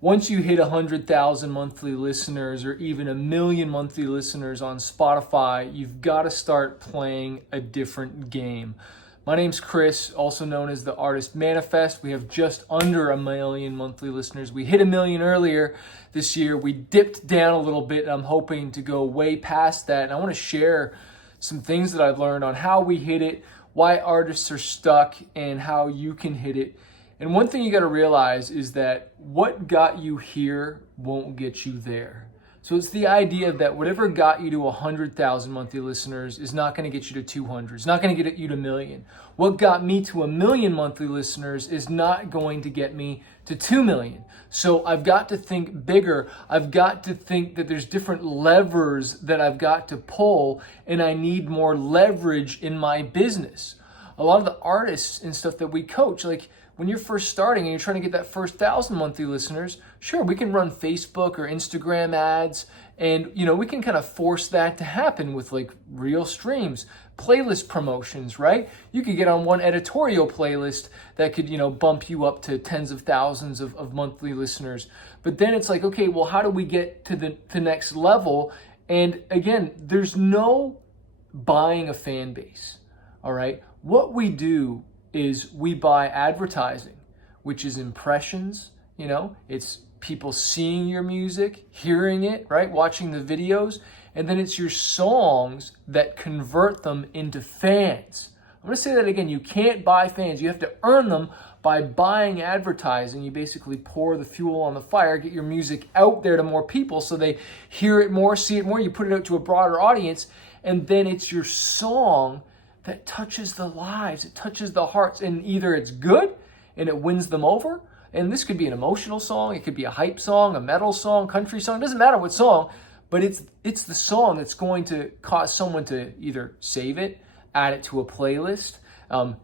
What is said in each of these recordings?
Once you hit 100,000 monthly listeners or even 1 million monthly listeners on Spotify, you've got to start playing a different game. My name's Chris, also known as the Artist Manifest. We have just under 1 million monthly listeners. We hit 1 million earlier this year. We dipped down a little bit, and I'm hoping to go way past that. And I want to share some things that I've learned on how we hit it, why artists are stuck, and how you can hit it. And one thing you got to realize is that what got you here won't get you there. So it's the idea that whatever got you to 100,000 monthly listeners is not going to get you to 200. It's not going to get you to 1 million. What got me to 1 million monthly listeners is not going to get me to 2 million. So I've got to think bigger. I've got to think that there's different levers that I've got to pull, and I need more leverage in my business. A lot of the artists and stuff that we coach, like, when you're first starting and you're trying to get that first 1,000 monthly listeners, sure, we can run Facebook or Instagram ads, and we can kind of force that to happen with like real streams, playlist promotions, right? You could get on one editorial playlist that could, bump you up to tens of thousands of monthly listeners. But then it's like, okay, well, how do we get to the next level? And again, there's no buying a fan base, all right? What we do is we buy advertising, which is impressions. It's people seeing your music, hearing it, right? Watching the videos. And then it's your songs that convert them into fans. I'm going to say that again. You can't buy fans. You have to earn them by buying advertising. You basically pour the fuel on the fire, get your music out there to more people so they hear it more, see it more. You put it out to a broader audience, and then it's your song that touches the lives, it touches the hearts, and either it's good and it wins them over, and this could be an emotional song, it could be a hype song, a metal song, country song, it doesn't matter what song, but it's the song that's going to cause someone to either save it, add it to a playlist,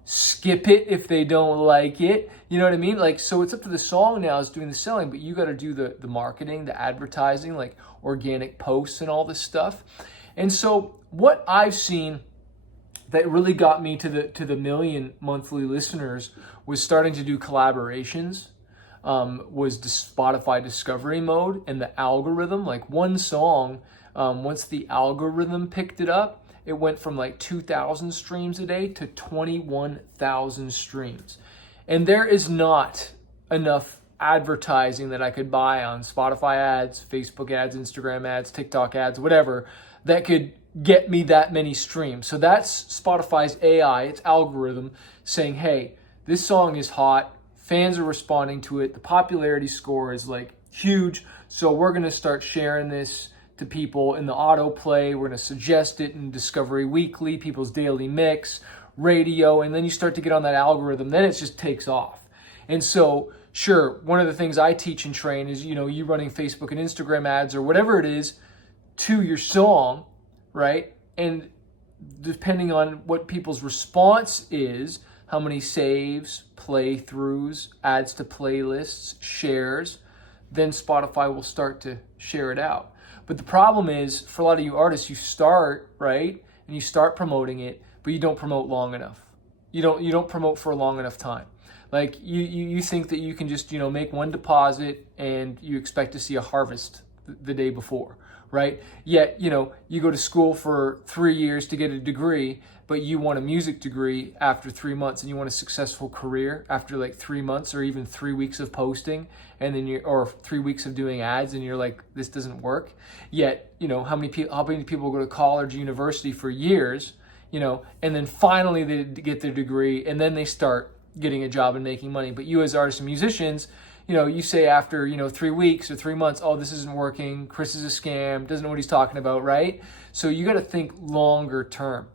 skip it if they don't like it, you know what I mean? Like, so it's up to the song now is doing the selling, but you got to do the marketing, the advertising, like organic posts and all this stuff. And so what I've seen that really got me to the 1 million monthly listeners was starting to do collaborations, was the Spotify discovery mode and the algorithm. Like one song, once the algorithm picked it up, it went from like 2,000 streams a day to 21,000 streams. And there is not enough advertising that I could buy on Spotify ads, Facebook ads, Instagram ads, TikTok ads, whatever, that could get me that many streams. So that's Spotify's AI, its algorithm, saying, hey, this song is hot, fans are responding to it, the popularity score is like huge, so we're going to start sharing this to people in the autoplay, we're going to suggest it in Discovery Weekly, people's daily mix, radio, and then you start to get on that algorithm, then it just takes off. And so, sure, one of the things I teach and train is, you running Facebook and Instagram ads or whatever it is to your song, right? And depending on what people's response is, how many saves, playthroughs, adds to playlists, shares, then Spotify will start to share it out. But the problem is, for a lot of you artists, you start, right? And you start promoting it, but you don't promote long enough. You don't promote for a long enough time. Like you think that you can just, make one deposit and you expect to see a harvest the day before. Right? Yet, you go to school for 3 years to get a degree, but you want a music degree after 3 months, and you want a successful career after like 3 months or even 3 weeks of posting, and then or 3 weeks of doing ads, and you're like, this doesn't work. Yet, how many people go to college, university for years, and then finally they get their degree, and then they start getting a job and making money. But you as artists and musicians, you say after, 3 weeks or 3 months, oh, this isn't working, Chris is a scam, doesn't know what he's talking about, right? So you got to think longer term.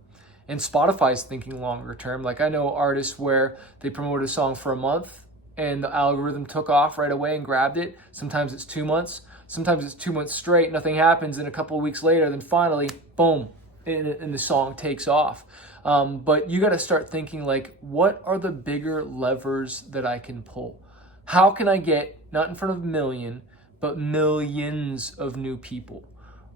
And Spotify's thinking longer term. Like I know artists where they promoted a song for a month and the algorithm took off right away and grabbed it. Sometimes it's 2 months. Sometimes it's 2 months straight, nothing happens, and a couple of weeks later, then finally, boom, and the song takes off. But you got to start thinking like, what are the bigger levers that I can pull? How can I get, not in front of 1 million, but millions of new people,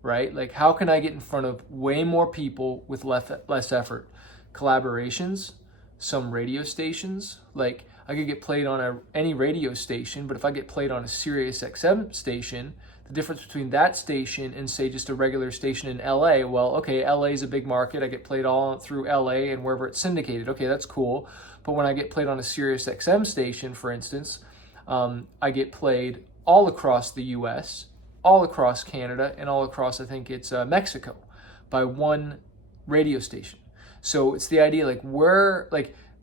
right? Like, how can I get in front of way more people with less effort? Collaborations, some radio stations. Like, I could get played on any radio station, but if I get played on a Sirius XM station, the difference between that station and say just a regular station in LA, well, okay, LA is a big market. I get played all through LA and wherever it's syndicated. Okay, that's cool. But when I get played on a Sirius XM station, for instance, I get played all across the US, all across Canada, and all across, I think it's Mexico, by one radio station. So it's the idea, like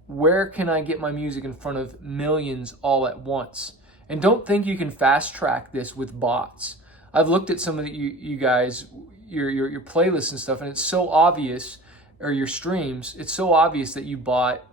where can I get my music in front of millions all at once? And don't think you can fast track this with bots. I've looked at some of you guys, your playlists and stuff, and it's so obvious, or your streams, it's so obvious that you bought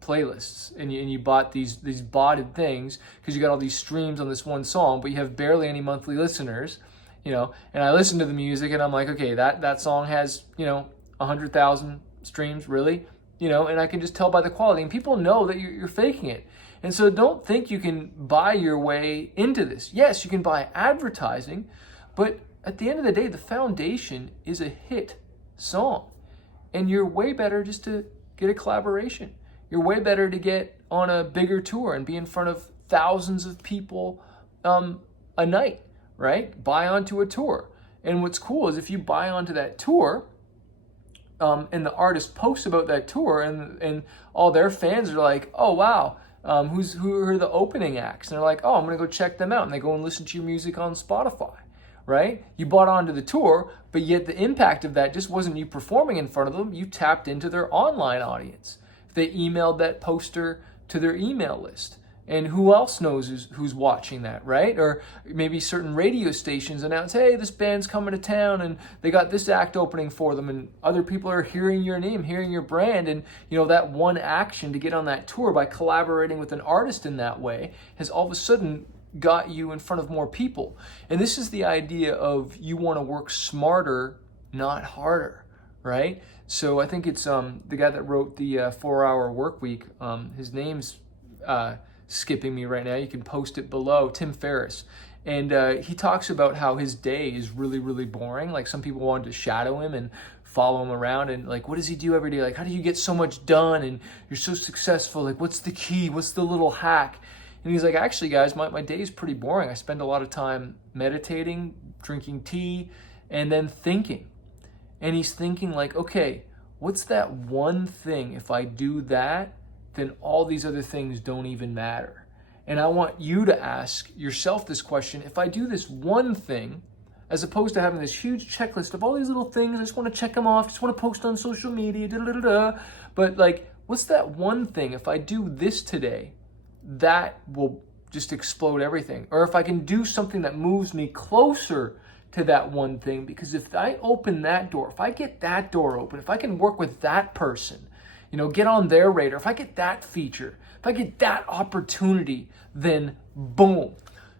playlists and you bought these botted things because you got all these streams on this one song, but you have barely any monthly listeners, and I listen to the music and I'm like, okay, that song has 100,000 streams, really, and I can just tell by the quality, and people know that you're faking it. And so don't think you can buy your way into this. Yes, you can buy advertising, but at the end of the day, the foundation is a hit song, and you're way better just to get a collaboration. You're way better to get on a bigger tour and be in front of thousands of people a night, right? Buy onto a tour. And what's cool is if you buy onto that tour, and the artist posts about that tour, and all their fans are like, oh, wow, who are the opening acts? And they're like, oh, I'm going to go check them out. And they go and listen to your music on Spotify, right? You bought onto the tour, but yet the impact of that just wasn't you performing in front of them. You tapped into their online audience. They emailed that poster to their email list. And who else knows who's watching that, right? Or maybe certain radio stations announce, hey, this band's coming to town and they got this act opening for them, and other people are hearing your name, hearing your brand, and that one action to get on that tour by collaborating with an artist in that way has all of a sudden got you in front of more people. And this is the idea of you want to work smarter, not harder, right? So I think it's the guy that wrote the 4-Hour Work Week. His name's skipping me right now. You can post it below. Tim Ferriss. And he talks about how his day is really, really boring. Like, some people wanted to shadow him and follow him around, and like, what does he do every day? Like, how do you get so much done and you're so successful? Like, what's the key? What's the little hack? And he's like, actually, guys, my day is pretty boring. I spend a lot of time meditating, drinking tea, and then thinking. And he's thinking like, okay, what's that one thing? If I do that, then all these other things don't even matter. And I want you to ask yourself this question: if I do this one thing, as opposed to having this huge checklist of all these little things, I just want to check them off, just want to post on social media, but like, what's that one thing? If I do this today, that will just explode everything. Or if I can do something that moves me closer to that one thing, because if I open that door, if I get that door open, if I can work with that person, get on their radar, if I get that feature, if I get that opportunity, then boom.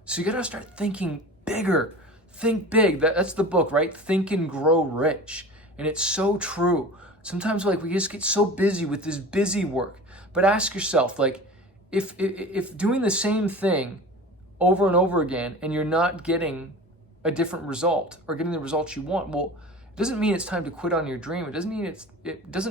So you got to start thinking bigger. Think big. That's the book, right? Think and Grow Rich. And it's so true. Sometimes we just get so busy with this busy work. But ask yourself, if doing the same thing over and over again and you're not getting a different result or getting the results you want, well, it doesn't mean it's time to quit on your dream. It doesn't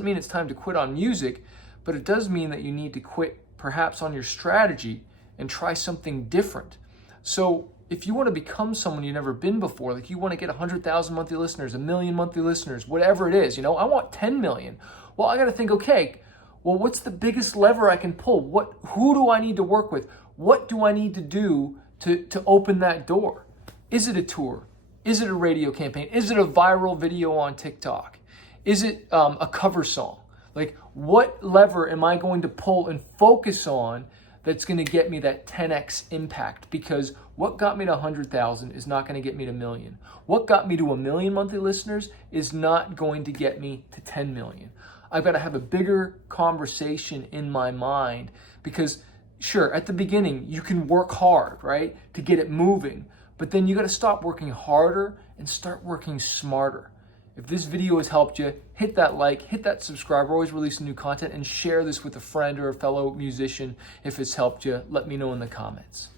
mean it's time to quit on music, but it does mean that you need to quit perhaps on your strategy and try something different. So if you want to become someone you've never been before, like you want to get 100,000 monthly listeners, 1 million monthly listeners, whatever it is, I want 10 million. Well, I got to think, okay, well, what's the biggest lever I can pull? Who do I need to work with? What do I need to do to open that door? Is it a tour? Is it a radio campaign? Is it a viral video on TikTok? Is it a cover song? Like, what lever am I going to pull and focus on that's going to get me that 10x impact? Because what got me to 100,000 is not going to get me to 1 million. What got me to 1 million monthly listeners is not going to get me to 10 million. I've got to have a bigger conversation in my mind, because sure, at the beginning, you can work hard, right, to get it moving. But then you got to stop working harder and start working smarter. If this video has helped you, hit that like, hit that subscribe. We're always releasing new content, and share this with a friend or a fellow musician if it's helped you. Let me know in the comments.